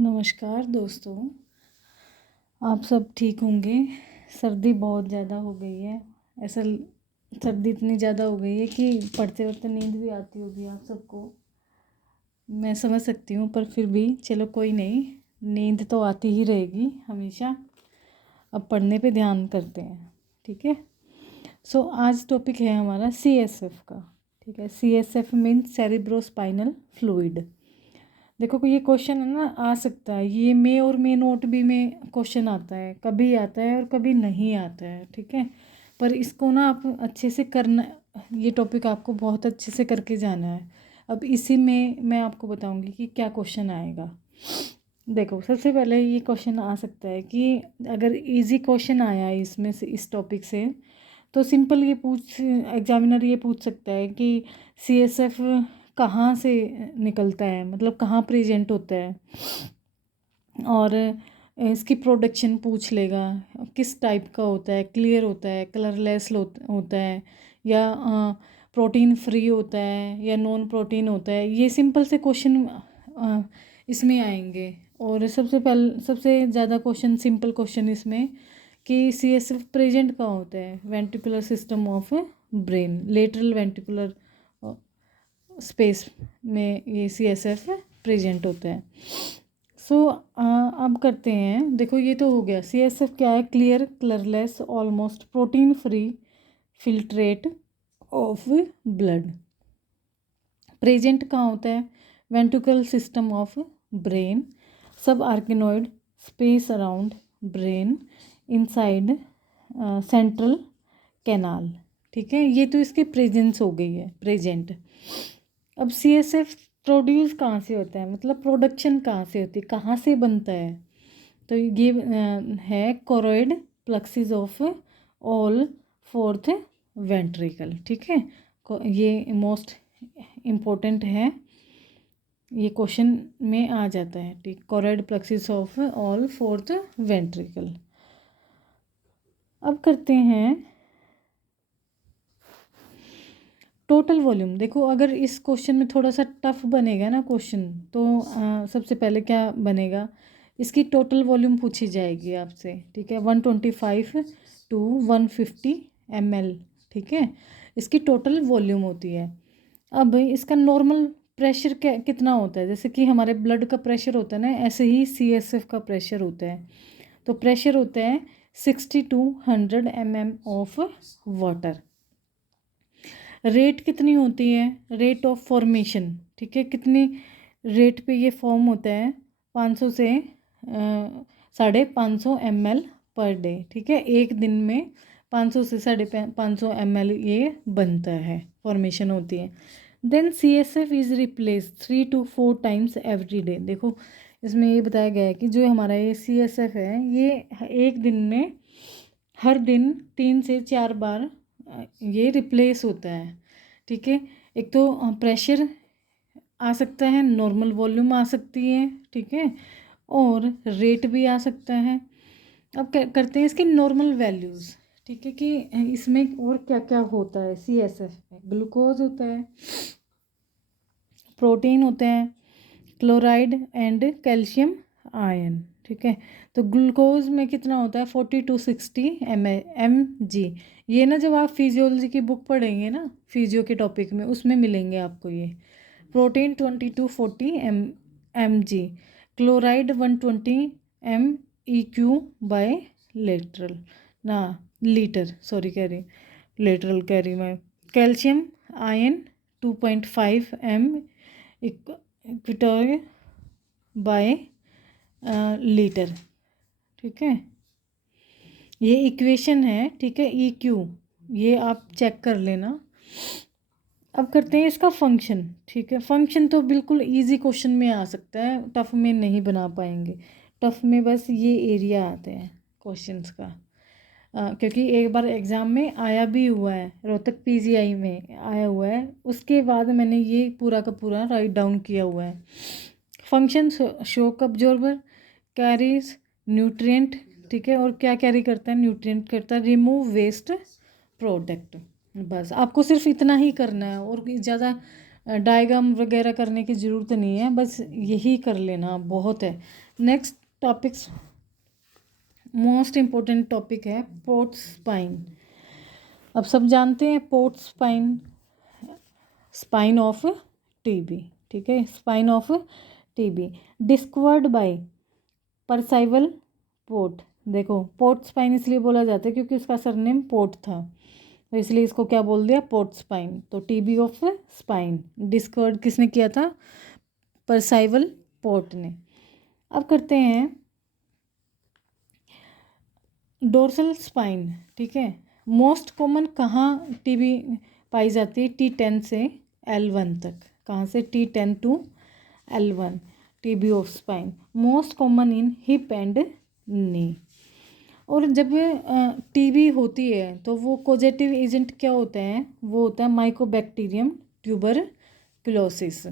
नमस्कार दोस्तों, आप सब ठीक होंगे। सर्दी बहुत ज़्यादा हो गई है। ऐसा सर्दी इतनी ज़्यादा हो गई है कि पढ़ते वक्त नींद भी आती होगी आप सबको। मैं समझ सकती हूँ, पर फिर भी चलो कोई नहीं, नींद तो आती ही रहेगी हमेशा। अब पढ़ने पे ध्यान करते हैं, ठीक है। सो आज टॉपिक है हमारा CSF का, ठीक है। CSF means cerebrospinal fluid. देखो ये क्वेश्चन है ना, आ सकता है, ये मे और मे नोट भी में क्वेश्चन आता है, कभी आता है और कभी नहीं आता है, ठीक है। पर इसको ना आप अच्छे से करना, ये टॉपिक आपको बहुत अच्छे से करके जाना है। अब इसी में मैं आपको बताऊंगी कि क्या क्वेश्चन आएगा। देखो सबसे पहले ये क्वेश्चन आ सकता है कि अगर इजी क्वेश्चन आया है इसमें से, इस टॉपिक से, तो सिंपल ये एग्जामिनर ये पूछ सकता है कि CSF कहाँ से निकलता है, मतलब कहाँ प्रेजेंट होता है, और इसकी प्रोडक्शन पूछ लेगा, किस टाइप का होता है, क्लियर होता है, कलरलेस होता है, या प्रोटीन फ्री होता है, या नॉन प्रोटीन होता है। ये सिंपल से क्वेश्चन इसमें आएंगे। और सबसे ज़्यादा क्वेश्चन, सिंपल क्वेश्चन इसमें कि CSF प्रेजेंट कहाँ होता है, ventricular system of brain, lateral ventricular space में ये CSF प्रेजेंट होता है। सो अब करते हैं। देखो ये तो हो गया, CSF क्या है, clear, colourless, almost protein free filtrate of blood. Present कहाँ होता है, ventricular system of brain, subarachnoid space around brain, inside central canal, ठीक है। ये तो इसकी प्रेजेंस हो गई है, प्रेजेंट। अब CSF प्रोड्यूस कहाँ से होता है, मतलब प्रोडक्शन कहाँ से होती है, कहाँ से बनता है। तो ये है choroid plexus of all fourth ventricle, ठीक है। ये मोस्ट इम्पोर्टेंट है, ये क्वेश्चन में आ जाता है, ठीक। Choroid plexus of all fourth ventricle. अब करते हैं टोटल वॉल्यूम। देखो अगर इस क्वेश्चन में थोड़ा सा टफ बनेगा ना क्वेश्चन, तो सबसे पहले क्या बनेगा, इसकी टोटल वॉल्यूम पूछी जाएगी आपसे, ठीक है। 125 to 150 ml, ठीक है, इसकी टोटल वॉल्यूम होती है। अब इसका नॉर्मल प्रेशर कितना होता है, जैसे कि हमारे ब्लड का प्रेशर होता है ना, ऐसे ही CSF का प्रेशर होता है। तो प्रेशर होता है 60 to 100 mm of water. Rate कितनी होती है, रेट ऑफ फॉर्मेशन, ठीक है, कितनी रेट पे ये फॉर्म होता है, 500 से 550 ml पर डे, ठीक है। एक दिन में 500 से 550 ml ये बनता है, फॉर्मेशन होती है। Then CSF is replace 3 to 4 times every day. देखो इसमें ये बताया गया है कि जो हमारा ये CSF है, ये एक दिन में हर दिन 3 से 4 बार ये रिप्लेस होता है, ठीक है। एक तो प्रेशर आ सकता है, नॉर्मल वॉल्यूम आ सकती है, ठीक है, और रेट भी आ सकता है। अब करते हैं इसकी नॉर्मल वैल्यूज़, ठीक है, कि इसमें और क्या क्या होता है CSF में। ग्लूकोज होता है, प्रोटीन होते हैं, क्लोराइड एंड कैल्शियम आयन, ठीक है। तो ग्लूकोज में कितना होता है, 40 to 60 mg। ये ना जब आप फिजियोलॉजी की बुक पढ़ेंगे ना, फिजियो के टॉपिक में, उसमें मिलेंगे आपको ये। Protein 20 to 40 mg, chloride 120 MEQ by lateral ना लीटर, सॉरी कह रही लेटरल कह रही मैं। कैल्शियम आयन 2.5 m इक्विटोर बाय लीटर, ठीक है। ये इक्वेशन है, ठीक है, EQ, ये आप चेक कर लेना। अब करते हैं इसका फंक्शन, ठीक है। फंक्शन तो बिल्कुल इजी क्वेश्चन में आ सकता है, टफ में नहीं बना पाएंगे। टफ में बस ये एरिया आते हैं क्वेश्चंस का, क्योंकि एक बार एग्ज़ाम में आया भी हुआ है, रोहतक PGI में आया हुआ है, उसके बाद मैंने ये पूरा का पूरा राइट डाउन किया हुआ है। Function shock absorber, carries nutrient, ठीक है, और क्या कैरी करता है, न्यूट्रिएंट करता है, रिमूव वेस्ट प्रोडक्ट। बस आपको सिर्फ इतना ही करना है, और ज़्यादा डायग्राम वगैरह करने की ज़रूरत नहीं है, बस यही कर लेना बहुत है। Next topics, most important topic है पोर्ट स्पाइन। अब सब जानते हैं Pott spine, spine of TB, ठीक है, spine of TB discovered by Percival Pott. देखो पोर्ट स्पाइन इसलिए बोला जाता है क्योंकि उसका सरनेम पोर्ट था, तो इसलिए इसको क्या बोल दिया, पोर्ट स्पाइन। तो टीबी ऑफ स्पाइन डिस्कवर्ड किसने किया था, परसाइवल पोर्ट ने। अब करते हैं डोर्सल स्पाइन, ठीक है। मोस्ट कॉमन कहाँ टीबी पाई जाती है, T10 से L1 तक, कहाँ से T10 to L1 TB of spine, most common in hip and knee. और जब टीबी होती है तो वो कोजेटिव एजेंट क्या होता है, वो होता है माइकोबैक्टीरियम ट्यूबरक्लोसिस।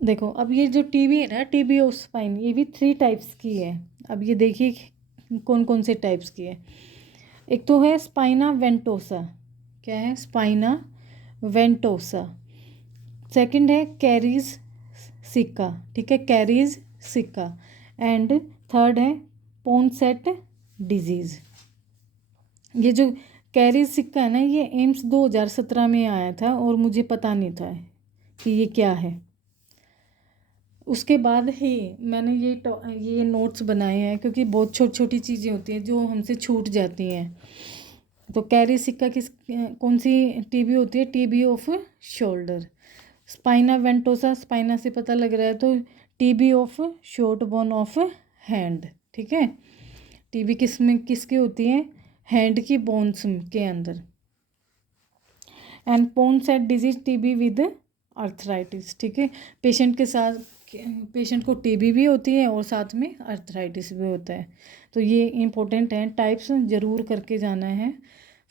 देखो अब ये जो टीबी है ना, टीबी ऑफ स्पाइन, ये भी 3 टाइप्स की है। अब ये देखिए कौन कौन से टाइप्स की है। एक तो है स्पाइना वेंटोसा, क्या है, स्पाइना वेंटोसा। सेकंड है कैरीज सिक्का, ठीक है, कैरीज सिक्का। एंड थर्ड है पोनसेट डिजीज़। ये जो कैरीज सिक्का है ना, ये एम्स 2017 में आया था और मुझे पता नहीं था कि ये क्या है। उसके बाद ही मैंने ये नोट्स बनाए हैं, क्योंकि बहुत छोटी छोटी चीज़ें होती हैं जो हमसे छूट जाती हैं। तो कैरी सिक्का कौन सी टीबी होती है, TB of shoulder. Spina ventosa, spina से पता लग रहा है, तो TB of short bone of hand, ठीक है। टीबी किसकी होती है, हैंड की बोन्स के अंदर। And Poncet disease TB with arthritis, ठीक है। पेशेंट को टीबी भी होती है और साथ में आर्थराइटिस भी होता है। तो ये इंपॉर्टेंट है, टाइप्स ज़रूर करके जाना है।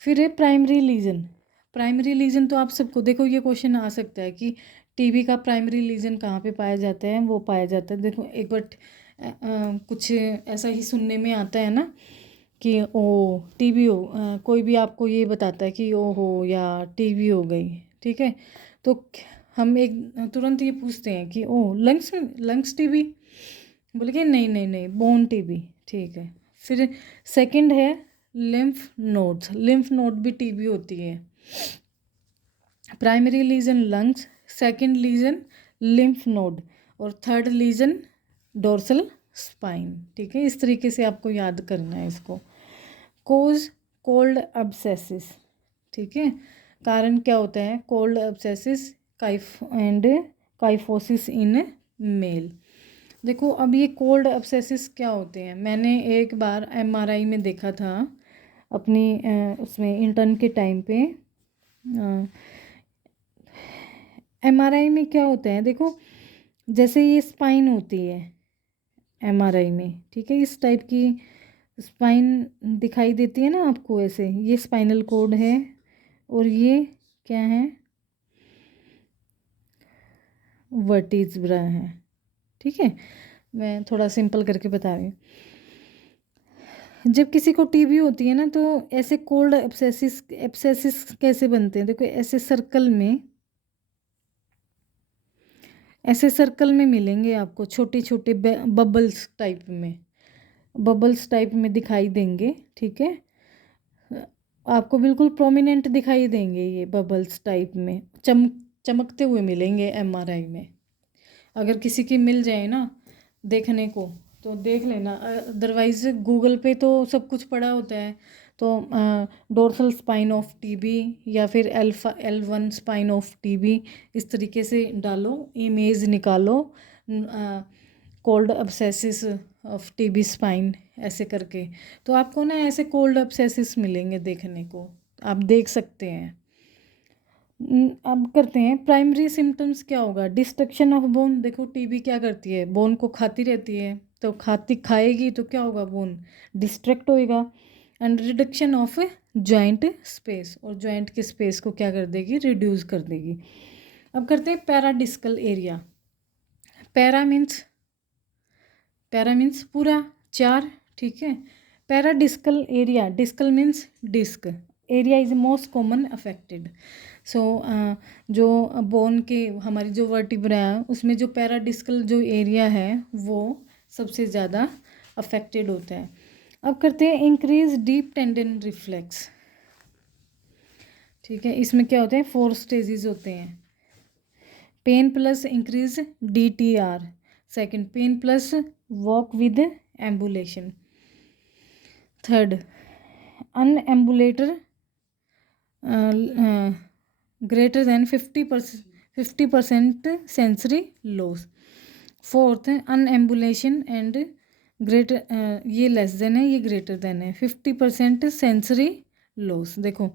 फिर है प्राइमरी लीजन। प्राइमरी लीजन तो आप सबको, देखो ये क्वेश्चन आ सकता है कि टीबी का प्राइमरी लीजन कहाँ पे पाया जाता है, वो पाया जाता है, देखो एक बार कुछ ऐसा ही सुनने में आता है ना कि ओ टीबी हो, कोई भी आपको ये बताता है कि ओ हो या टीबी हो गई, ठीक है। तो हम एक तुरंत ये पूछते हैं कि ओ लंग्स टीबी, बोले कि नहीं नहीं नहीं बोन टीबी, ठीक है। फिर सेकंड है लिम्फ नोड्स, लिम्फ नोड भी टीबी होती है। Primary lesion lungs, second lesion lymph node, और थर्ड लीजन डोर्सल स्पाइन, ठीक है। इस तरीके से आपको याद करना है इसको। कोज कोल्ड अब्सेसिस, ठीक है, कारण क्या होता है cold abscesses and kyphosis in male. देखो अब ये कोल्ड अब्सेसिस क्या होते हैं, मैंने एक बार MRI में देखा था अपनी उसमें इंटर्न के टाइम पे। MRI में क्या होता है, देखो जैसे ये स्पाइन होती है MRI में, ठीक है, इस टाइप की स्पाइन दिखाई देती है ना आपको, ऐसे ये स्पाइनल कोड है और ये क्या है, वर्टिब्रा है, ठीक है। मैं थोड़ा सिंपल करके बता रही हूँ। जब किसी को टीबी होती है ना, तो ऐसे कोल्ड एब्सेसिस कैसे बनते हैं, देखो ऐसे सर्कल में मिलेंगे आपको, छोटे छोटे बबल्स टाइप में दिखाई देंगे, ठीक है। आपको बिल्कुल प्रोमिनेंट दिखाई देंगे ये बबल्स टाइप में, चमकते हुए मिलेंगे MRI में। अगर किसी की मिल जाए ना देखने को तो देख लेना, अदरवाइज गूगल पे तो सब कुछ पड़ा होता है। तो डोर्सल स्पाइन ऑफ टीबी या फिर L1 स्पाइन ऑफ टीबी, इस तरीके से डालो, इमेज निकालो, कोल्ड अब्सेसिस ऑफ टीबी स्पाइन ऐसे करके, तो आपको ना ऐसे कोल्ड अब्सेसिस मिलेंगे देखने को, आप देख सकते हैं। अब करते हैं प्राइमरी सिम्टम्स क्या होगा, डिस्ट्रक्शन ऑफ बोन। देखो टीबी क्या करती है, बोन को खाती रहती है, तो खाएगी तो क्या होगा, बोन डिस्ट्रैक्ट होएगा। And reduction of joint space, और जॉइंट के स्पेस को क्या कर देगी, रिड्यूस कर देगी। अब करते हैं पैराडिस्कल एरिया। पैरा मीन्स पूरा 4, ठीक है। Paradiscal area, discal means disc, area is most common affected. So जो बोन के हमारी जो वर्टिब्रा है उसमें जो पैराडिस्कल जो एरिया है वो सबसे ज़्यादा अफेक्टेड होता है। अब करते हैं इंक्रीज डीप टेंडन रिफ्लेक्स। ठीक है, इसमें क्या होते हैं, 4 स्टेजेस होते हैं। Pain plus increase DTR, second pain plus walk with ambulation, third unambulatory greater than 50% sensory loss, fourth unambulation and greater, ये लेस देन है, ये ग्रेटर देन है, 50% सेंसरी लॉस। देखो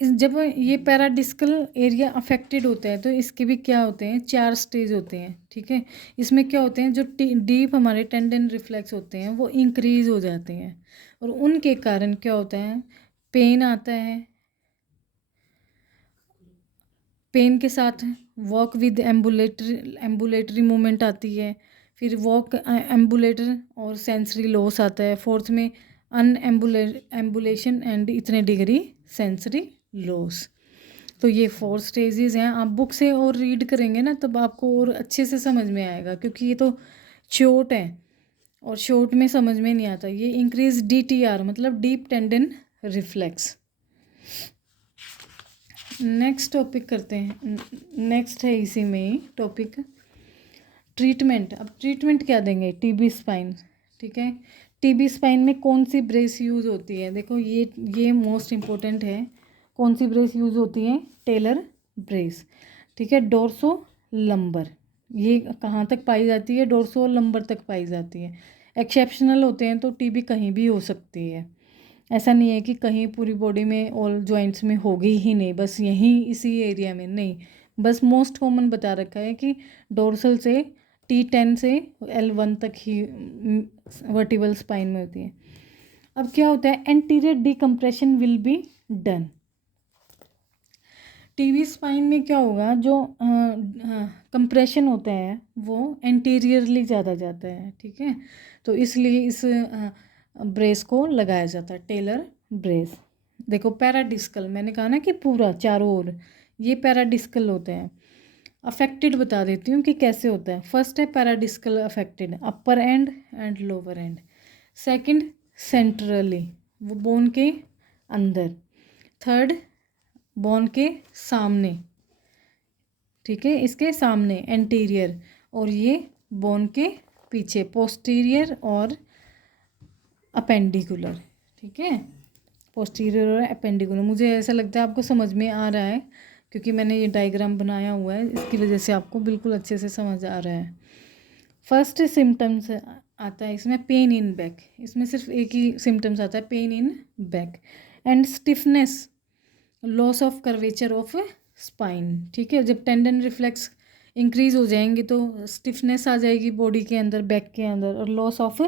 जब ये पैराडिस्कल एरिया अफेक्टेड होता है तो इसके भी क्या होते हैं, 4 स्टेज होते हैं। ठीक है, इसमें क्या होते हैं, जो डीप हमारे टेंडन रिफ्लेक्स होते हैं वो इंक्रीज हो जाते हैं और उनके कारण क्या होता है, पेन आता है, पेन के साथ वॉक विद एम्बुलेटरी मूवमेंट आती है, फिर वॉक एम्बुलेटर और सेंसरी लॉस आता है, फोर्थ में एम्बुलेशन एंड इतने डिग्री सेंसरी लॉस। तो ये 4 स्टेजेस हैं। आप बुक से और रीड करेंगे ना तब आपको और अच्छे से समझ में आएगा, क्योंकि ये तो शॉर्ट है और शॉर्ट में समझ में नहीं आता। ये इंक्रीज DTR मतलब deep tendon reflex. Next topic करते हैं, नेक्स्ट है इसी में टॉपिक ट्रीटमेंट। अब ट्रीटमेंट क्या देंगे, TB स्पाइन। ठीक है, TB स्पाइन में कौन सी ब्रेस यूज़ होती है, देखो ये मोस्ट इम्पोर्टेंट है। कौन सी ब्रेस यूज़ होती है, टेलर ब्रेस। ठीक है, डोर्सो लंबर, ये कहाँ तक पाई जाती है, डोर्सो लंबर तक पाई जाती है। एक्सेप्शनल होते हैं तो TB कहीं भी हो सकती है, ऐसा नहीं है कि कहीं पूरी बॉडी में ऑल जॉइंट्स में होगी ही नहीं, बस यहीं इसी एरिया में नहीं, बस मोस्ट कॉमन बता रखा है कि डोर्सल से T10 से L1 तक ही वर्टिबल स्पाइन में होती है। अब क्या होता है, anterior decompression will be done. TB spine में क्या होगा, जो कंप्रेशन होता है वो एंटीरियरली ज़्यादा जाता है। ठीक है, तो इसलिए इस ब्रेस को लगाया जाता है, टेलर ब्रेस। देखो पैराडिस्कल, मैंने कहा ना कि पूरा चारों ओर, ये पैराडिस्कल होते हैं। अफेक्टेड बता देती हूँ कि कैसे होता है। फर्स्ट है paradiscal affected, upper end and lower end. Second centrally, वो बोन के अंदर। थर्ड बोन के सामने, ठीक है, इसके सामने एंटीरियर, और ये बोन के पीछे पोस्टीरियर और अपेंडिकुलर। ठीक है, पोस्टीरियर और अपेंडिकुलर। मुझे ऐसा लगता है आपको समझ में आ रहा है, क्योंकि मैंने ये डायग्राम बनाया हुआ है, इसकी वजह से आपको बिल्कुल अच्छे से समझ आ रहा है। फर्स्ट सिम्टम्स आता है इसमें पेन इन बैक, इसमें सिर्फ एक ही सिम्टम्स आता है, pain in back and stiffness, loss of curvature of spine. ठीक है, जब टेंडन रिफ्लेक्स इंक्रीज हो जाएंगे तो स्टिफनेस आ जाएगी बॉडी के अंदर, बैक के अंदर, और loss of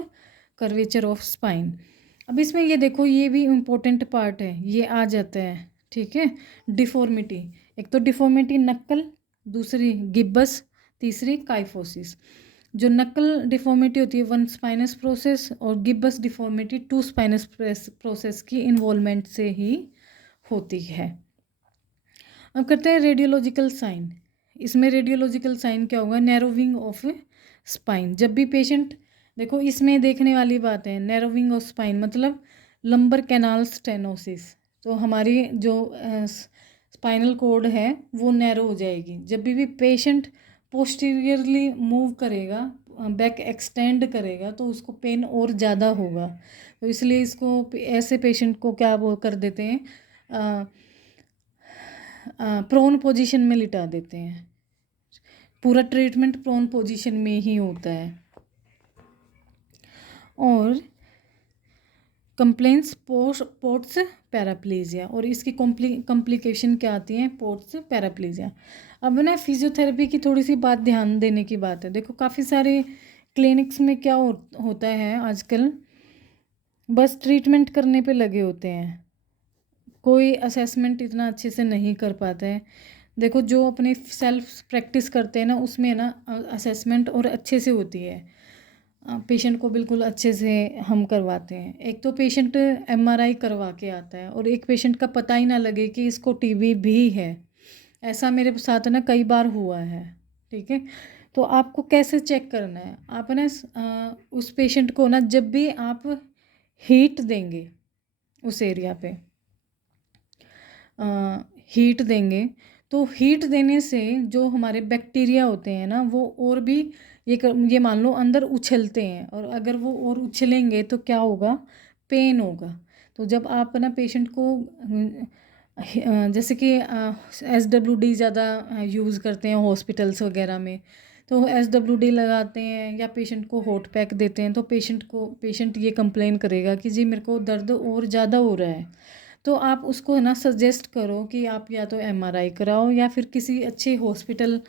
curvature of spine. अब इसमें ये देखो, ये भी इम्पोर्टेंट पार्ट है, ये आ जाता है। ठीक है, डिफॉर्मिटी, एक तो डिफॉर्मिटी नक्कल, दूसरी गिब्बस, तीसरी काइफोसिस। जो नक्कल डिफॉर्मिटी होती है 1 स्पाइनस प्रोसेस, और गिब्बस डिफॉर्मिटी 2 स्पाइनस प्रोसेस की इन्वॉल्वमेंट से ही होती है। अब करते हैं रेडियोलॉजिकल साइन। इसमें रेडियोलॉजिकल साइन क्या होगा, नैरोविंग ऑफ स्पाइन। जब भी पेशेंट, देखो इसमें देखने वाली बात है, नैरोविंग ऑफ स्पाइन मतलब लंबर कैनाल स्टेनोसिस, तो हमारी जो स्पाइनल कॉर्ड है वो नैरो हो जाएगी। जब भी पेशेंट पोस्टीरियरली मूव करेगा, बैक एक्सटेंड करेगा, तो उसको पेन और ज़्यादा होगा। तो इसलिए इसको ऐसे पेशेंट को क्या वो कर देते हैं, प्रोन पोजीशन में लिटा देते हैं। पूरा ट्रीटमेंट प्रोन पोजीशन में ही होता है। और कंप्लेंट्स पोर्ट्स पैराप्लीजिया, और इसकी कॉम्प्लिकेशन क्या आती हैं, पोर्ट्स पैराप्लीजिया। अब ना फिजियोथेरेपी की थोड़ी सी बात ध्यान देने की बात है। देखो काफ़ी सारे क्लिनिक्स में क्या होता है आजकल, बस ट्रीटमेंट करने पे लगे होते हैं, कोई असेसमेंट इतना अच्छे से नहीं कर पाते हैं। देखो जो अपने सेल्फ प्रैक्टिस करते हैं ना, उसमें ना असेसमेंट और अच्छे से होती है। पेशेंट को बिल्कुल अच्छे से हम करवाते हैं। एक तो पेशेंट एमआरआई करवा के आता है और एक पेशेंट का पता ही ना लगे कि इसको टीबी भी है। ऐसा मेरे साथ ना कई बार हुआ है। ठीक है, तो आपको कैसे चेक करना है, आप ना उस पेशेंट को ना जब भी आप हीट देंगे उस एरिया पे हीट देंगे, तो हीट देने से जो हमारे बैक्टीरिया होते हैं ना वो और भी ये मान लो अंदर उछलते हैं, और अगर वो और उछलेंगे तो क्या होगा, पेन होगा। तो जब आप ना पेशेंट को जैसे कि SWD ज़्यादा यूज़ करते हैं हॉस्पिटल्स वगैरह में, तो SWD लगाते हैं या पेशेंट को हॉट पैक देते हैं, तो पेशेंट ये कंप्लेन करेगा कि जी मेरे को दर्द और ज़्यादा हो रहा है। तो आप उसको ना सजेस्ट करो कि आप या तो एमआरआई कराओ या फिर किसी अच्छे हॉस्पिटल,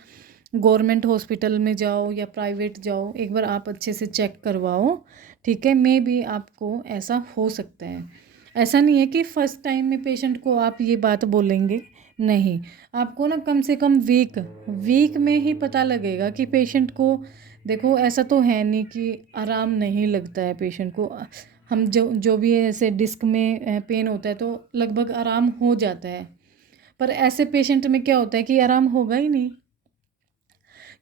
गवर्नमेंट हॉस्पिटल में जाओ या प्राइवेट जाओ, एक बार आप अच्छे से चेक करवाओ। ठीक है, मे भी आपको ऐसा हो सकता है। ऐसा नहीं है कि फ़र्स्ट टाइम में पेशेंट को आप ये बात बोलेंगे, नहीं, आपको ना कम से कम वीक में ही पता लगेगा कि पेशेंट को, देखो ऐसा तो है नहीं कि आराम नहीं लगता है पेशेंट को। हम जो भी ऐसे डिस्क में पेन होता है तो लगभग आराम हो जाता है, पर ऐसे पेशेंट में क्या होता है कि आराम होगा ही नहीं,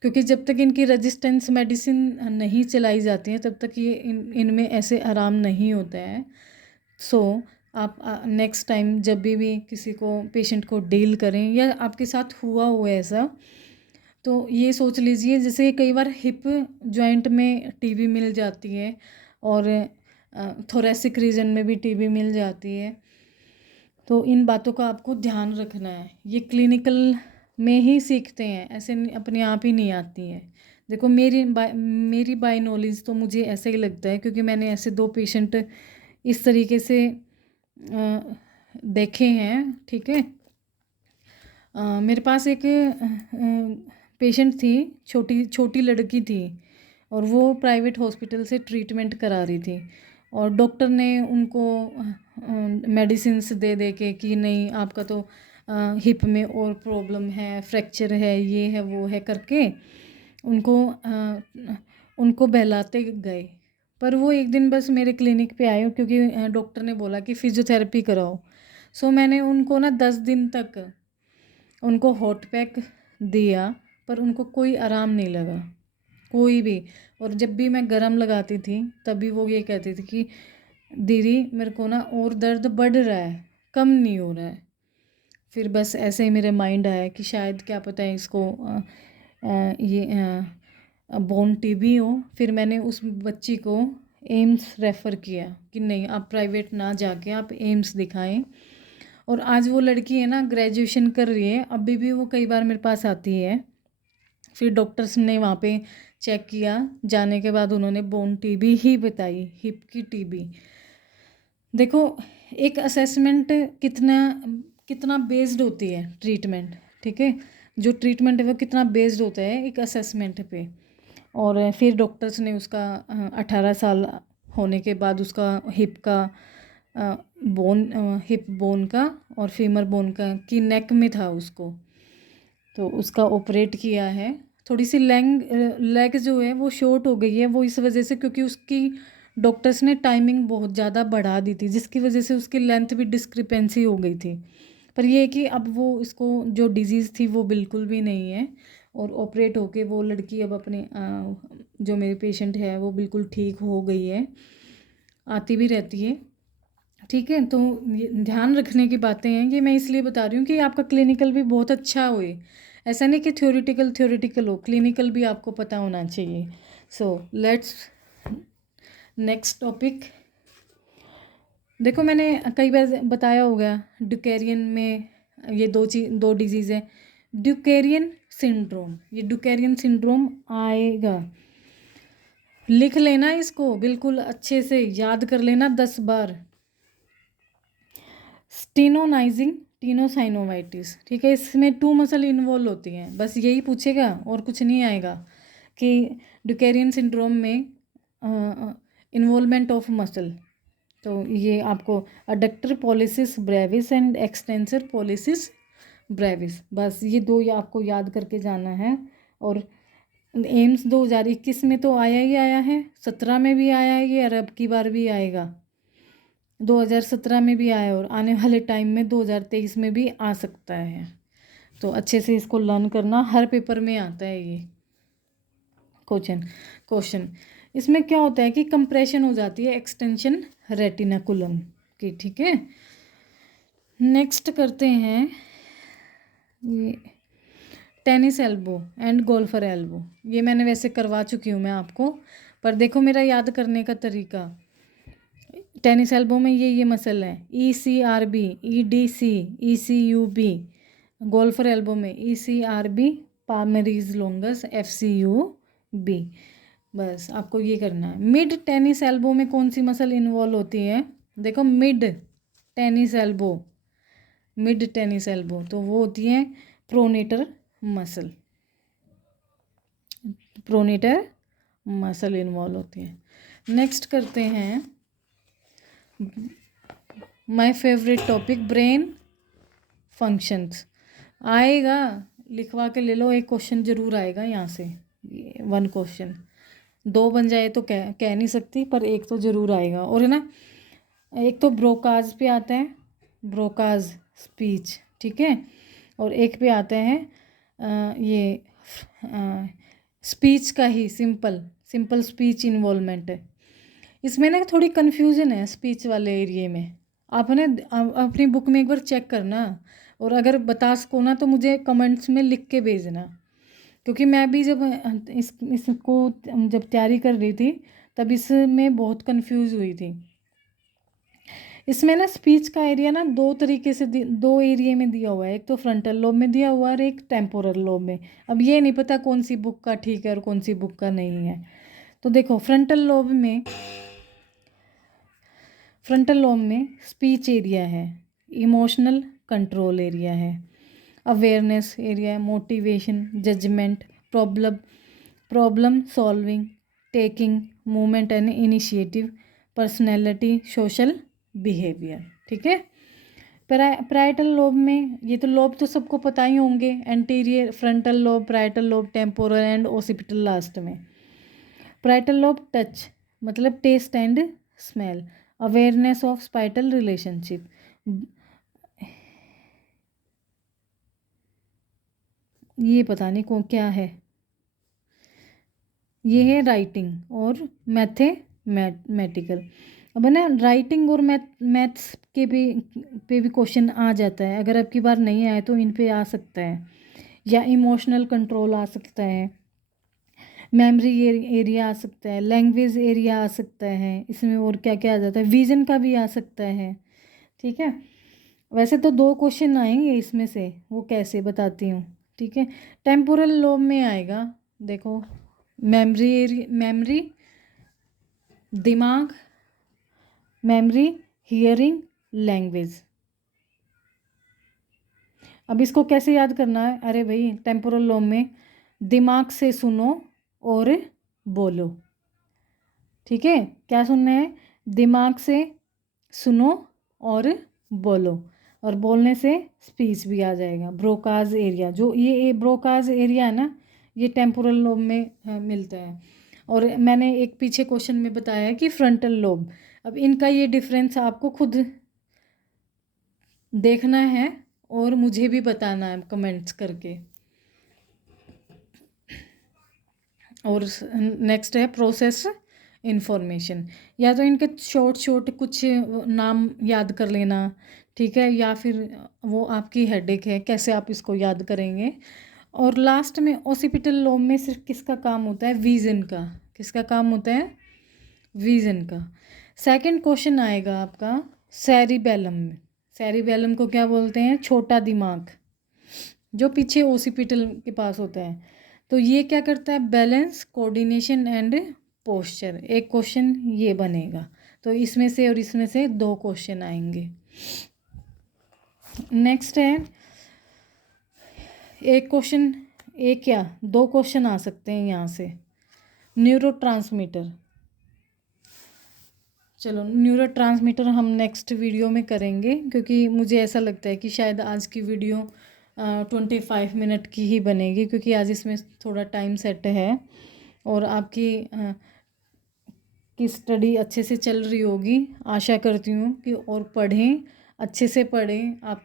क्योंकि जब तक इनकी रेजिस्टेंस मेडिसिन नहीं चलाई जाती है तब तक ये इनमें ऐसे आराम नहीं होता है। सो आप नेक्स्ट टाइम जब भी किसी को पेशेंट को डील करें या आपके साथ हुआ हो ऐसा, तो ये सोच लीजिए, जैसे कई बार हिप जॉइंट में टीबी मिल जाती है और थोरेसिक रीजन में भी टीबी मिल जाती है, तो इन बातों का आपको ध्यान रखना है। ये क्लिनिकल में ही सीखते हैं, ऐसे अपने आप ही नहीं आती हैं। देखो मेरी बाय नॉलेज तो मुझे ऐसा ही लगता है, क्योंकि मैंने ऐसे 2 पेशेंट इस तरीके से देखे हैं। ठीक है, मेरे पास एक पेशेंट थी, छोटी लड़की थी, और वो प्राइवेट हॉस्पिटल से ट्रीटमेंट करा रही थी, और डॉक्टर ने उनको मेडिसिन्स दे दे के कि नहीं आपका तो हिप में और प्रॉब्लम है, फ्रैक्चर है, ये है वो है करके उनको बहलाते गए। पर वो एक दिन बस मेरे क्लिनिक पे आए, क्योंकि डॉक्टर ने बोला कि फिजियोथेरेपी कराओ। सो मैंने उनको ना 10 दिन तक उनको हॉट पैक दिया, पर उनको कोई आराम नहीं लगा, कोई भी। और जब भी मैं गरम लगाती थी तभी वो ये कहती थी कि दीदी मेरे को ना और दर्द बढ़ रहा है, कम नहीं हो रहा है। फिर बस ऐसे ही मेरे माइंड आया कि शायद क्या पता है इसको ये बोन टीबी हो। फिर मैंने उस बच्ची को एम्स रेफ़र किया कि नहीं आप प्राइवेट ना जाके आप एम्स दिखाएं। और आज वो लड़की है ना ग्रेजुएशन कर रही है, अभी भी वो कई बार मेरे पास आती है। फिर डॉक्टर्स ने वहाँ पे चेक किया, जाने के बाद उन्होंने बोन टीबी ही बताई, हिप की टीबी। देखो एक असेसमेंट कितना कितना बेस्ड होती है ट्रीटमेंट। ठीक है, जो ट्रीटमेंट है वो कितना बेस्ड होता है एक असेसमेंट पे। और फिर डॉक्टर्स ने उसका 18 साल होने के बाद उसका हिप बोन का और फीमर बोन का की नेक में था उसको, तो उसका ऑपरेट किया है। थोड़ी सी लेग जो है वो शॉर्ट हो गई है, वो इस वजह से क्योंकि उसकी डॉक्टर्स ने टाइमिंग बहुत ज़्यादा बढ़ा दी थी, जिसकी वजह से उसकी लेंथ भी डिस्क्रिपेंसी हो गई थी। पर ये है कि अब वो इसको जो डिज़ीज़ थी वो बिल्कुल भी नहीं है, और ऑपरेट होके वो लड़की अब अपने जो मेरे पेशेंट है वो बिल्कुल ठीक हो गई है, आती भी रहती है। ठीक है, तो ये ध्यान रखने की बातें हैं, ये मैं इसलिए बता रही हूँ कि आपका क्लिनिकल भी बहुत अच्छा होए। ऐसा नहीं कि थ्योरेटिकल हो, क्लिनिकल भी आपको पता होना चाहिए। So let's next topic. देखो मैंने कई बार बताया होगा ड्यूकेरियन में ये दो डिजीज़ है, ड्यूकेरियन सिंड्रोम। ये ड्यूकेरियन सिंड्रोम आएगा, लिख लेना इसको, बिल्कुल अच्छे से याद कर लेना 10 बार। स्टेनोनाइजिंग टीनोसाइनोवाइटिस। ठीक है, इसमें 2 मसल इन्वॉल्व होती हैं, बस यही पूछेगा और कुछ नहीं आएगा कि ड्यूकेरियन सिंड्रोम में इन्वॉल्वमेंट ऑफ मसल। तो ये आपको adductor pollicis Brevis and extensor pollicis Brevis, बस ये 2 आपको याद करके जाना है। और एम्स 2021 में तो आया ही आया है, 17 में भी आया है ये, और अब की बार भी आएगा। 2017 में भी आया और आने वाले टाइम में 2023 में भी आ सकता है। तो अच्छे से इसको लर्न करना, हर पेपर में आता है ये क्वेश्चन। इसमें क्या होता है कि कंप्रेशन हो जाती है एक्सटेंशन रेटिनाकुलम की, ठीक है। नेक्स्ट करते हैं ये tennis elbow and golfer elbow. ये मैंने वैसे करवा चुकी हूँ मैं आपको, पर देखो मेरा याद करने का तरीका। टेनिस एल्बो में ये मसल है, ECRB, EDC, ECUB। Golfer elbow में ECRB, पाल्मरीज लोंगस, FCUB। बस आपको ये करना है। मिड टेनिस एल्बो में कौन सी मसल इन्वॉल्व होती है? देखो mid tennis elbow, mid tennis elbow तो वो होती है pronator muscle, pronator muscle involve होती है। नेक्स्ट करते हैं my favourite topic, brain functions. आएगा, लिखवा के ले लो, एक क्वेश्चन जरूर आएगा यहाँ से, 1 क्वेश्चन। 2 बन जाए तो कह नहीं सकती, पर एक तो ज़रूर आएगा। और है ना, एक तो ब्रोकाज पे आता है, ब्रोकाज स्पीच, ठीक है। और एक पे आता है ये स्पीच का ही सिंपल स्पीच इन्वॉल्वमेंट है। इसमें ना थोड़ी कन्फ्यूज़न है स्पीच वाले एरिए में। आपने अपनी बुक में एक बार चेक करना, और अगर बता सको ना तो मुझे कमेंट्स में लिख के भेजना, क्योंकि मैं भी जब इसको जब तैयारी कर रही थी तब इसमें बहुत कंफ्यूज हुई थी। इसमें ना स्पीच का एरिया ना 2 तरीके से 2 एरिया में दिया हुआ है, एक तो फ्रंटल लोब में दिया हुआ है और एक टेम्पोरल लोब में। अब ये नहीं पता कौन सी बुक का ठीक है और कौन सी बुक का नहीं है। तो देखो फ्रंटल लोब में स्पीच एरिया है, इमोशनल कंट्रोल एरिया है, अवेयरनेस एरिया है, motivation, judgement, problem solving, taking, movement and initiative, personality, social behaviour, ठीक है। पैराइटल लोब में, ये तो लोब तो सबको पता ही होंगे, anterior, frontal lobe, parietal lobe, temporal and occipital last में। पैराइटल लोब टच मतलब taste and smell, awareness of spatial relationship, ये पता नहीं कौन क्या है, ये है राइटिंग और मैथमेटिकल। अब है ना, राइटिंग और मैथ्स के पे भी क्वेश्चन आ जाता है। अगर अब की बार नहीं आए तो इन पे आ सकता है, या इमोशनल कंट्रोल आ सकता है, मेमोरी एरिया आ सकता है, लैंग्वेज एरिया आ सकता है इसमें, और क्या क्या आ जाता है, विजन का भी आ सकता है, ठीक है। वैसे तो 2 क्वेश्चन आएंगे इसमें से, वो कैसे बताती हूँ, ठीक है। टेम्पोरल लोब में आएगा, देखो मेमोरी, दिमाग, मेमोरी, हियरिंग, लैंग्वेज। अब इसको कैसे याद करना है? अरे भाई, टेम्पोरल लोब में दिमाग से सुनो और बोलो, ठीक है। क्या सुनना है? दिमाग से सुनो और बोलो, और बोलने से स्पीच भी आ जाएगा। ब्रोकाज एरिया, जो ये ब्रोकाज एरिया है ना, ये टेम्पोरल लोब में मिलता है। और मैंने एक पीछे क्वेश्चन में बताया है कि फ्रंटल लोब। अब इनका ये डिफरेंस आपको खुद देखना है और मुझे भी बताना है कमेंट्स करके। और नेक्स्ट है प्रोसेस इंफॉर्मेशन, या तो इनके शॉर्ट कुछ नाम याद कर लेना, ठीक है, या फिर वो आपकी हेडेक है, कैसे आप इसको याद करेंगे। और लास्ट में ओसिपिटल लोब में सिर्फ किसका काम होता है? विजन का। किसका काम होता है? विजन का। सेकंड क्वेश्चन आएगा आपका सेरिबेलम में। सेरिबेलम को क्या बोलते हैं? छोटा दिमाग, जो पीछे ओसिपिटल के पास होता है। तो ये क्या करता है? Balance, coordination and posture. एक क्वेश्चन ये बनेगा, तो इसमें से और इसमें से 2 क्वेश्चन आएंगे। नेक्स्ट है, एक क्वेश्चन, एक क्या 2 क्वेश्चन आ सकते हैं यहाँ से। न्यूरोट्रांसमीटर, चलो न्यूरोट्रांसमीटर हम नेक्स्ट वीडियो में करेंगे, क्योंकि मुझे ऐसा लगता है कि शायद आज की वीडियो 25 मिनट की ही बनेगी, क्योंकि आज इसमें थोड़ा टाइम सेट है। और आपकी की स्टडी अच्छे से चल रही होगी, आशा करती हूँ कि और पढ़ें, अच्छे से पढ़ें। आप